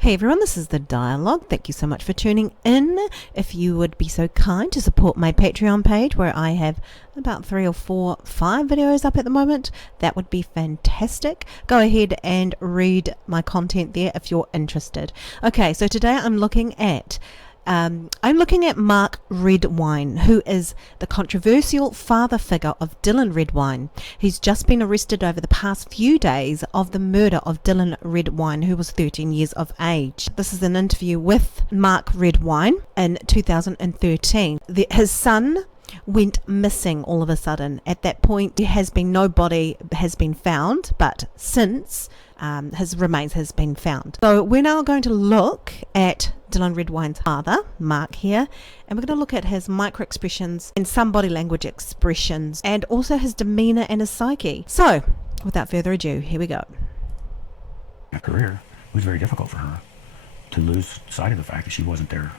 Hey everyone, this is The Dialogue. Thank you so much for tuning in. If you would be so kind to support my Patreon page where I have about 3 or 4, 5 videos up at the moment, that would be fantastic. Go ahead and read my content there if you're interested. Okay, so today I'm looking at Mark Redwine, who is the controversial father figure of Dylan Redwine. He's just been arrested over the past few days of the murder of Dylan Redwine, who was 13 years of age. This is an interview with Mark Redwine in 2013. His son went missing all of a sudden. At that point, there has been no body has been found, but since his remains has been found. So we're now going to look at Dylan Redwine's father, Mark here, and we're going to look at his micro expressions and some body language expressions, and also his demeanour and his psyche. So, without further ado, here we go. My career, it was very difficult for her to lose sight of the fact that she wasn't there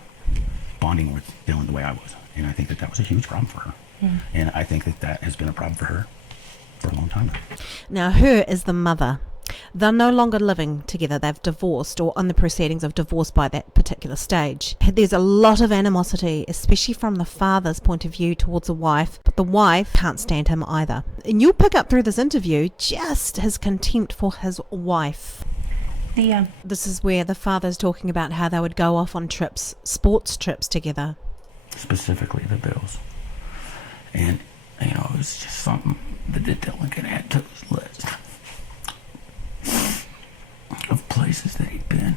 bonding with Dylan the way I was. And I think that that was a huge problem for her. And I think that that has been a problem for her for a long time now. Her is the mother. They're no longer living together. They've divorced or on the proceedings of divorce by that particular stage. There's a lot of animosity, especially from the father's point of view towards the wife, but the wife can't stand him either. And you'll pick up through this interview just his contempt for his wife. This is where the father's talking about how they would go off on trips, sports trips together. Specifically the bills. And, you know, it was just something that Dylan could add to his list of places that he'd been.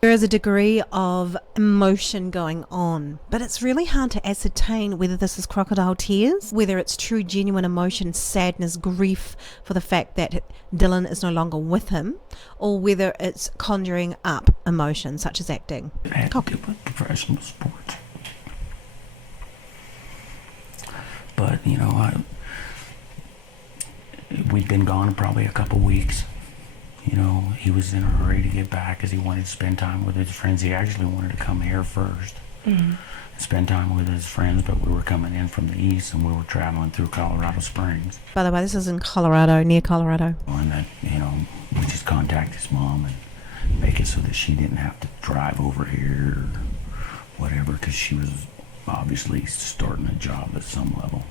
There is a degree of emotion going on, but it's really hard to ascertain whether this is crocodile tears, whether it's true genuine emotion, sadness, grief for the fact that Dylan is no longer with him, or whether it's conjuring up emotion such as acting. It had to do with professional sports. But, you know, we'd been gone probably a couple weeks. You know, he was in a hurry to get back because he wanted to spend time with his friends. He actually wanted to come here first and spend time with his friends, but we were coming in from the east and we were traveling through Colorado Springs. By the way, this is in Colorado, near Colorado. And that, you know, we just contacted his mom and make it so that she didn't have to drive over here or whatever, because she was obviously starting a job at some level.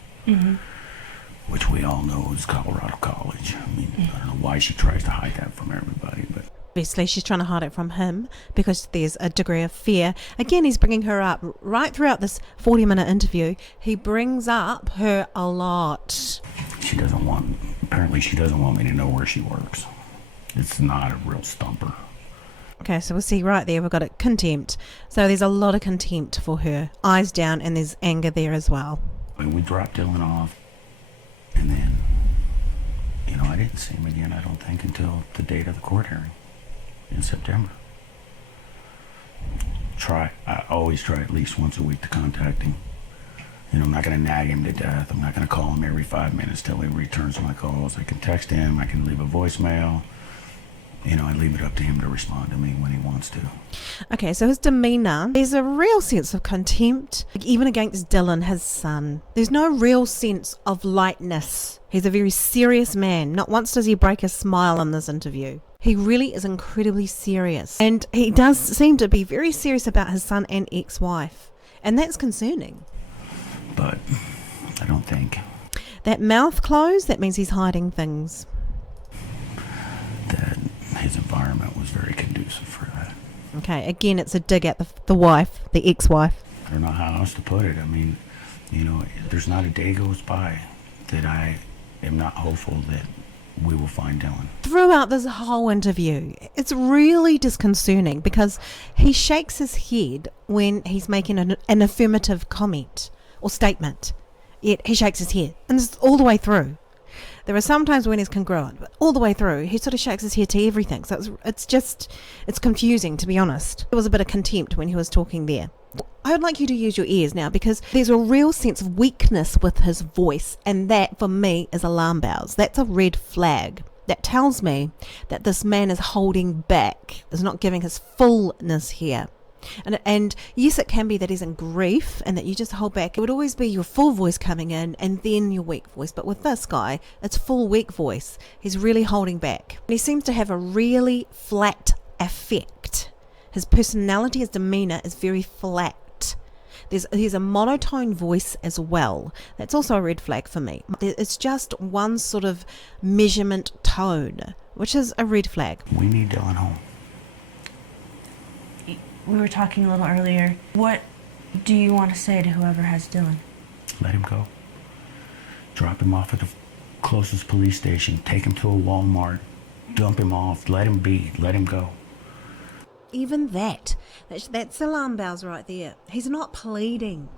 Which we all know is Colorado College. I mean, I don't know why she tries to hide that from everybody, but obviously she's trying to hide it from him because there's a degree of fear. Again, he's bringing her up right throughout this 40-minute interview. He brings up her a lot. Apparently she doesn't want me to know where she works. It's not a real stumper. Okay, so we'll see right there, we've got a contempt. So there's a lot of contempt for her. Eyes down, and there's anger there as well. We dropped Dylan off. And then, you know, I didn't see him again, I don't think, until the date of the court hearing in September. I always try at least once a week to contact him. You know, I'm not going to nag him to death. I'm not going to call him every 5 minutes till he returns my calls. I can text him, I can leave a voicemail. You know, I leave it up to him to respond to me when he wants to. Okay, so his demeanour, there's a real sense of contempt, even against Dylan, his son. There's no real sense of lightness. He's a very serious man. Not once does he break a smile in this interview. He really is incredibly serious. And he does seem to be very serious about his son and ex-wife. And that's concerning. But I don't think. That mouth closed, that means he's hiding things. That his environment was very conducive for that. Okay, again, it's a dig at the wife, the ex-wife. I don't know how else to put it. I mean, you know, there's not a day goes by that I am not hopeful that we will find Dylan. Throughout this whole interview, it's really disconcerting because he shakes his head when he's making an affirmative comment or statement. Yet he shakes his head, and it's all the way through. There are some times when he's congruent, but all the way through, he sort of shakes his head to everything. So it's confusing, to be honest. There was a bit of contempt when he was talking there. I would like you to use your ears now, because there's a real sense of weakness with his voice, and that, for me, is alarm bells. That's a red flag. That tells me that this man is holding back, is not giving his fullness here. And yes, it can be that he's in grief and that you just hold back. It would always be your full voice coming in and then your weak voice. But with this guy, it's full weak voice. He's really holding back. And he seems to have a really flat affect. His personality, his demeanour is very flat. There's a monotone voice as well. That's also a red flag for me. It's just one sort of measurement tone, which is a red flag. We need Dylan home. We were talking a little earlier. What do you want to say to whoever has Dylan? Let him go. Drop him off at the closest police station. Take him to a Walmart. Dump him off. Let him be. Let him go. Even that's alarm bells right there. He's not pleading.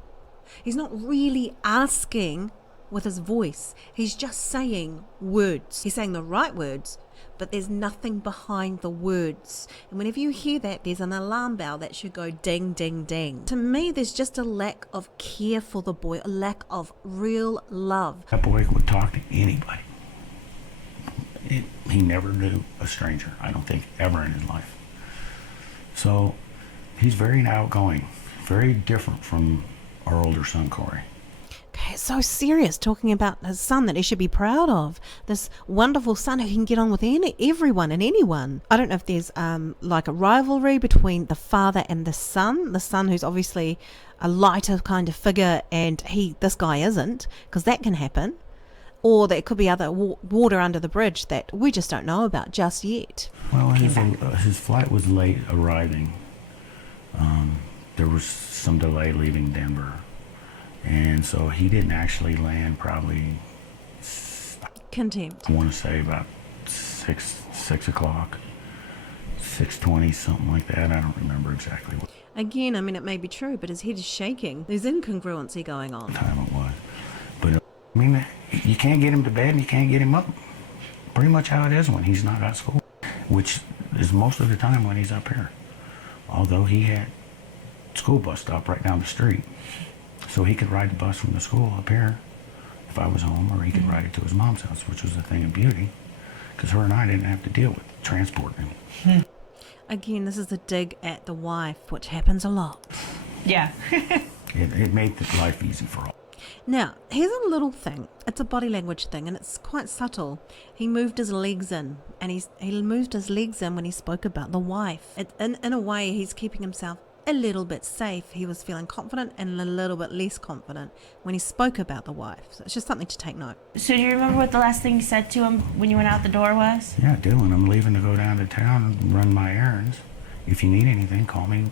He's not really asking with his voice. He's just saying words. He's saying the right words, but there's nothing behind the words. And whenever you hear that, there's an alarm bell that should go ding, ding, ding. To me, there's just a lack of care for the boy, a lack of real love. That boy would talk to anybody. He never knew a stranger, I don't think, ever in his life. So he's very outgoing, very different from our older son, Corey. Okay, so serious, talking about his son that he should be proud of. This wonderful son who can get on with everyone and anyone. I don't know if there's like a rivalry between the father and the son who's obviously a lighter kind of figure and this guy isn't, because that can happen. Or there could be other water under the bridge that we just don't know about just yet. Well, his flight was late arriving. There was some delay leaving Denver. And so he didn't actually land probably, Contempt. I want to say about 6 o'clock, 6:20, something like that. I don't remember exactly what Again, I mean, it may be true, but his head is shaking. There's incongruency going on. time it was. But I mean, you can't get him to bed and you can't get him up. Pretty much how it is when he's not at school, which is most of the time when he's up here. Although he had school bus stop right down the street. So he could ride the bus from the school up here if I was home, or he could ride it to his mom's house, which was a thing of beauty, because her and I didn't have to deal with transporting him. Again, this is a dig at the wife, which happens a lot. Yeah. It made the life easy for all. Now, here's a little thing. It's a body language thing, and it's quite subtle. He moved his legs in, and he moved his legs in when he spoke about the wife. In a way, he's keeping himself a little bit safe. He was feeling confident and a little bit less confident when he spoke about the wife. So it's just something to take note. So do you remember what the last thing you said to him when you went out the door was? Yeah, Dylan, I'm leaving to go down to town and run my errands. If you need anything, call me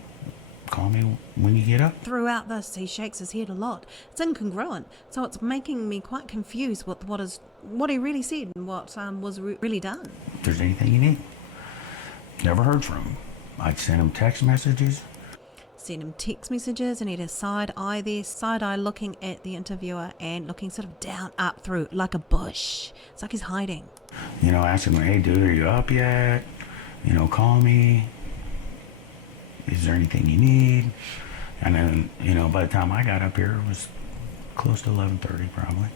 when you get up. Throughout this, he shakes his head a lot. It's incongruent, so it's making me quite confused with what he really said and what was really done. If there's anything you need. Never heard from him. I'd send him text messages. Send him text messages, and he had a side eye there, side eye looking at the interviewer and looking sort of down, up through, like a bush. It's like he's hiding. Ask him, hey, dude, are you up yet? Call me. Is there anything you need? And then, by the time I got up here, it was close to 11:30 probably.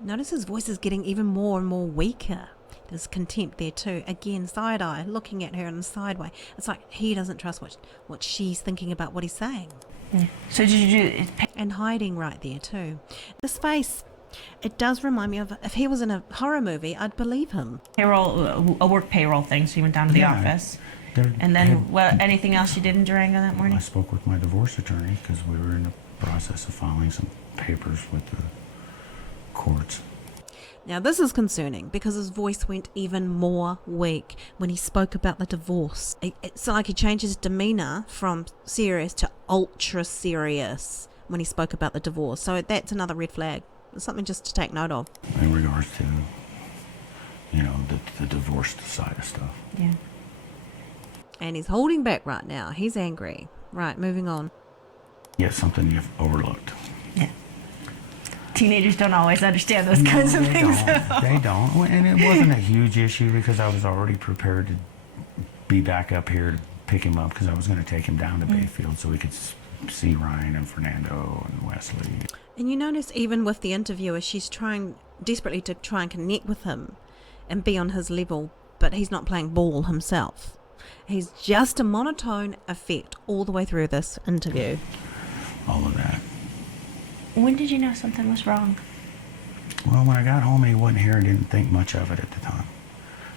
Notice his voice is getting even more and more weaker. There's contempt there too. Again, side eye, looking at her in a side way. It's like he doesn't trust what she's thinking about what he's saying. Yeah. So did you do... And hiding right there too. This face, it does remind me of, if he was in a horror movie, I'd believe him. a work payroll thing, so you went down to the office. And then, anything else you did in Durango that morning? I spoke with my divorce attorney because we were in the process of filing some papers with the courts. Now this is concerning because his voice went even more weak when he spoke about the divorce. It's like he changed his demeanour from serious to ultra serious when he spoke about the divorce. So that's another red flag. It's something just to take note of. In regards to, the divorce side of stuff. Yeah. And he's holding back right now. He's angry. Right, moving on. Yeah, something you've overlooked. Yeah. Teenagers don't always understand those kinds of things. They don't. And it wasn't a huge issue because I was already prepared to be back up here to pick him up because I was going to take him down to Bayfield so we could see Ryan and Fernando and Wesley. And you notice even with the interviewer, she's trying desperately to try and connect with him and be on his level, but he's not playing ball himself. He's just a monotone effect all the way through this interview. All of that. When did you know something was wrong? Well, when I got home and he wasn't here, I didn't think much of it at the time.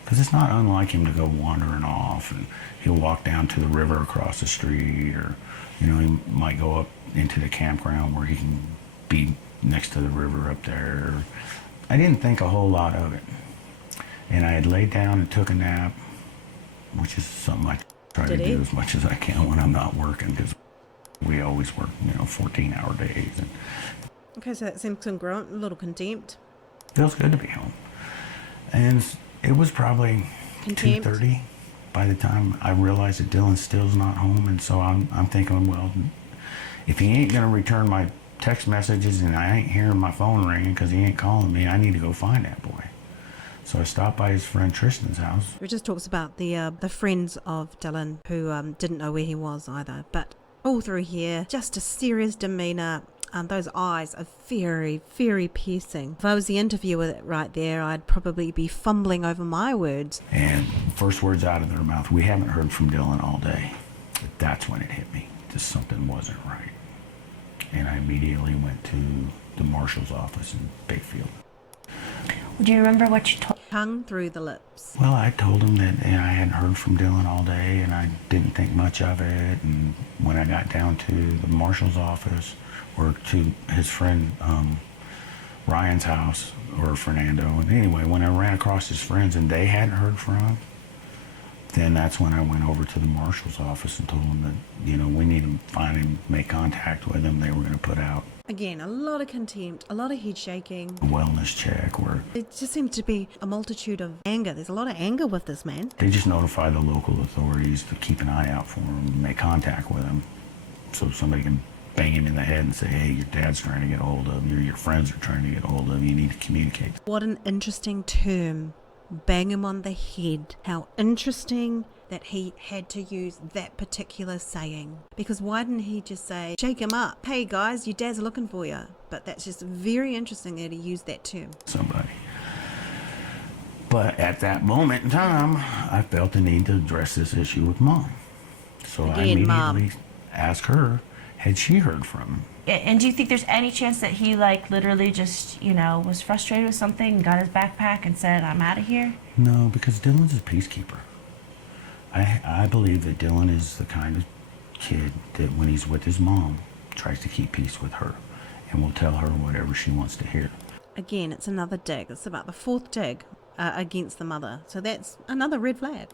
Because it's not unlike him to go wandering off, and he'll walk down to the river across the street, or, you know, he might go up into the campground where he can be next to the river up there. I didn't think a whole lot of it. And I had laid down and took a nap, which is something I try to do as much as I can when I'm not working, because we always work, 14-hour days. And okay, so that seems congruent, a little contempt. Feels good to be home. And it was probably Contempt. 2:30 by the time I realized that Dylan still's not home, and so I'm thinking, well, if he ain't gonna return my text messages and I ain't hearing my phone ringing because he ain't calling me, I need to go find that boy. So I stopped by his friend Tristan's house. It just talks about the friends of Dylan who didn't know where he was either, but all through here, just a serious demeanour. Those eyes are very, very piercing. If I was the interviewer right there, I'd probably be fumbling over my words. And first words out of their mouth, we haven't heard from Dylan all day. That's when it hit me. Just something wasn't right. And I immediately went to the marshal's office in Bayfield. Do you remember what you told? Tongue through the lips. Well, I told him that I hadn't heard from Dylan all day, and I didn't think much of it. And when I got down to the marshal's office, or to his friend Ryan's house, or Fernando, and anyway, when I ran across his friends and they hadn't heard from him, then that's when I went over to the marshal's office and told them that, we need to find him, make contact with him. They were going to put out, again, a lot of contempt, a lot of head shaking. A wellness check where It just seems to be a multitude of anger. There's a lot of anger with this man. they just notify the local authorities to keep an eye out for him, make contact with him, so somebody can bang him in the head and say, hey, your dad's trying to get a hold of you, your friends are trying to get a hold of you, you need to communicate. What an interesting term. Bang him on the head. How interesting that he had to use that particular saying. Because why didn't he just say, shake him up? Hey guys, your dad's looking for you. But that's just very interesting that he used that term. Somebody. But at that moment in time, I felt the need to address this issue with Mom. So I Again, immediately Mom. asked her, had she heard from him? And do you think there's any chance that he literally just was frustrated with something, got his backpack and said, I'm out of here? No, because Dylan's a peacekeeper. I believe that Dylan is the kind of kid that when he's with his mom, tries to keep peace with her and will tell her whatever she wants to hear. Again, it's another dig. It's about the fourth dig against the mother. So that's another red flag.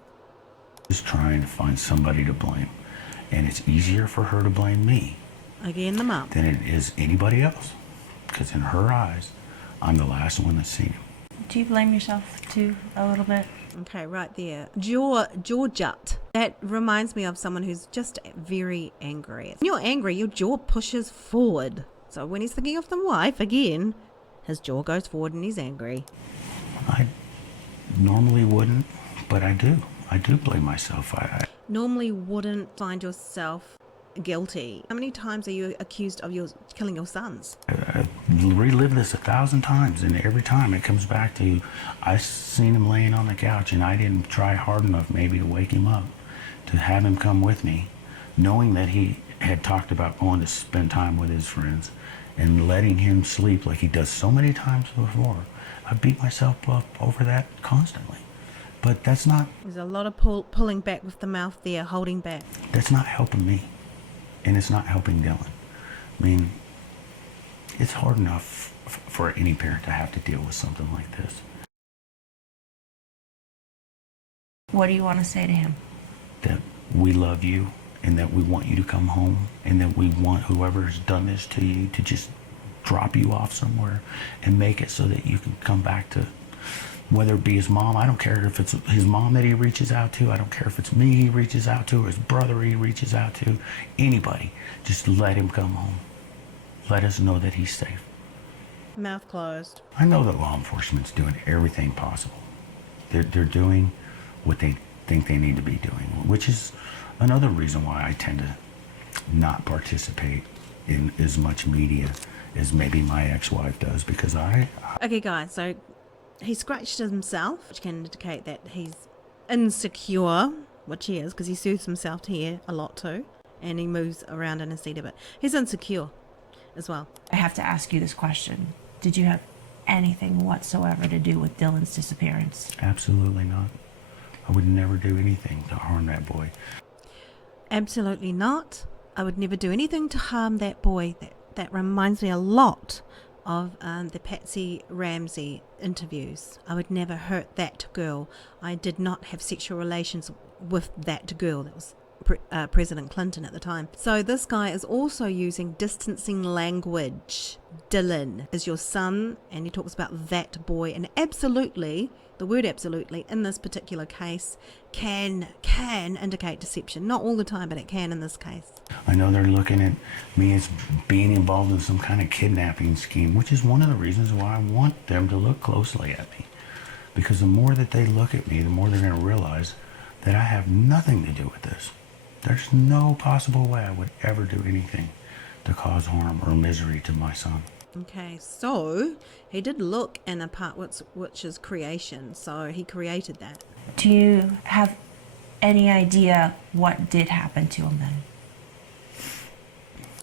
Just trying to find somebody to blame. And it's easier for her to blame me Again, the mum. than it is anybody else. Because in her eyes, I'm the last one that's seen him. Do you blame yourself too a little bit? Okay, right there. Jaw jut. That reminds me of someone who's just very angry. When you're angry, your jaw pushes forward. So when he's thinking of the wife, again, his jaw goes forward and he's angry. I normally wouldn't, but I do. I do blame myself. I Normally wouldn't find yourself guilty. How many times are you accused of killing your sons? relive this 1,000 times, and every time it comes back to, I seen him laying on the couch and I didn't try hard enough maybe to wake him up, to have him come with me, knowing that he had talked about going to spend time with his friends and letting him sleep like he does so many times before. I beat myself up over that constantly. But that's not... There's a lot of pulling back with the mouth there, holding back. That's not helping me. And it's not helping Dylan. I mean, it's hard enough for any parent to have to deal with something like this. What do you want to say to him? That we love you and that we want you to come home and that we want whoever has done this to you to just drop you off somewhere and make it so that you can come back to, whether it be his mom, I don't care if it's his mom that he reaches out to, I don't care if it's me he reaches out to, or his brother he reaches out to, anybody, just let him come home. Let us know that he's safe. Mouth closed. I know that law enforcement's doing everything possible. They're doing what they think they need to be doing, which is another reason why I tend to not participate in as much media as maybe my ex-wife does, because Okay, guys, so he scratched himself, which can indicate that he's insecure which he is, because he soothes himself here a lot too, and he moves around in his seat a bit. He's insecure as well. I have to ask you this question. Did you have anything whatsoever to do with Dylan's disappearance? Absolutely not. I would never do anything to harm that boy. Absolutely not. I would never do anything to harm that boy. That reminds me a lot of the Patsy Ramsey interviews. I would never hurt that girl. I did not have sexual relations with that girl. That was President Clinton at the time. So this guy is also using distancing language. Dylan is your son, and he talks about that boy, and absolutely, the word absolutely in this particular case can indicate deception. Not all the time, but it can in this case. I know they're looking at me as being involved in some kind of kidnapping scheme, which is one of the reasons why I want them to look closely at me. Because the more that they look at me, the more they're going to realize that I have nothing to do with this. There's no possible way I would ever do anything to cause harm or misery to my son. Okay, so he did look in a part which is creation, so he created that. Do you have any idea what did happen to him then?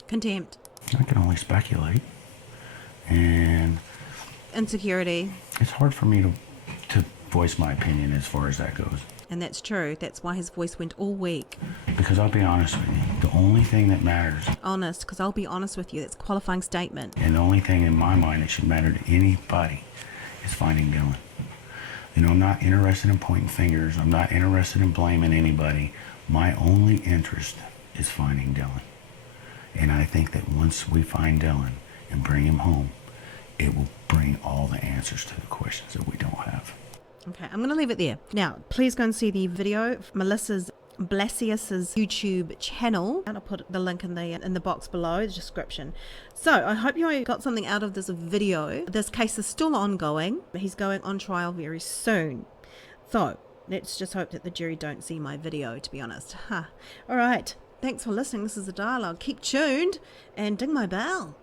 Contempt. I can only speculate. And Insecurity. it's hard for me to voice my opinion as far as that goes. And that's true. That's why his voice went all weak. Because I'll be honest with you, the only thing that matters, Honest, because I'll be honest with you, that's a qualifying statement. and the only thing in my mind that should matter to anybody, is finding Dylan. You know, I'm not interested in pointing fingers. I'm not interested in blaming anybody. My only interest is finding Dylan. And I think that once we find Dylan and bring him home, it will bring all the answers to the questions that we don't have. Okay, I'm going to leave it there. Now, please go and see the video of Melissa's Blasius's YouTube channel, and I'll put the link in the box below, the description. So I hope you got something out of this video. This case is still ongoing. He's going on trial very soon. So let's just hope that the jury don't see my video, to be honest. All right, thanks for listening. This is a dialogue. Keep tuned and ding my bell.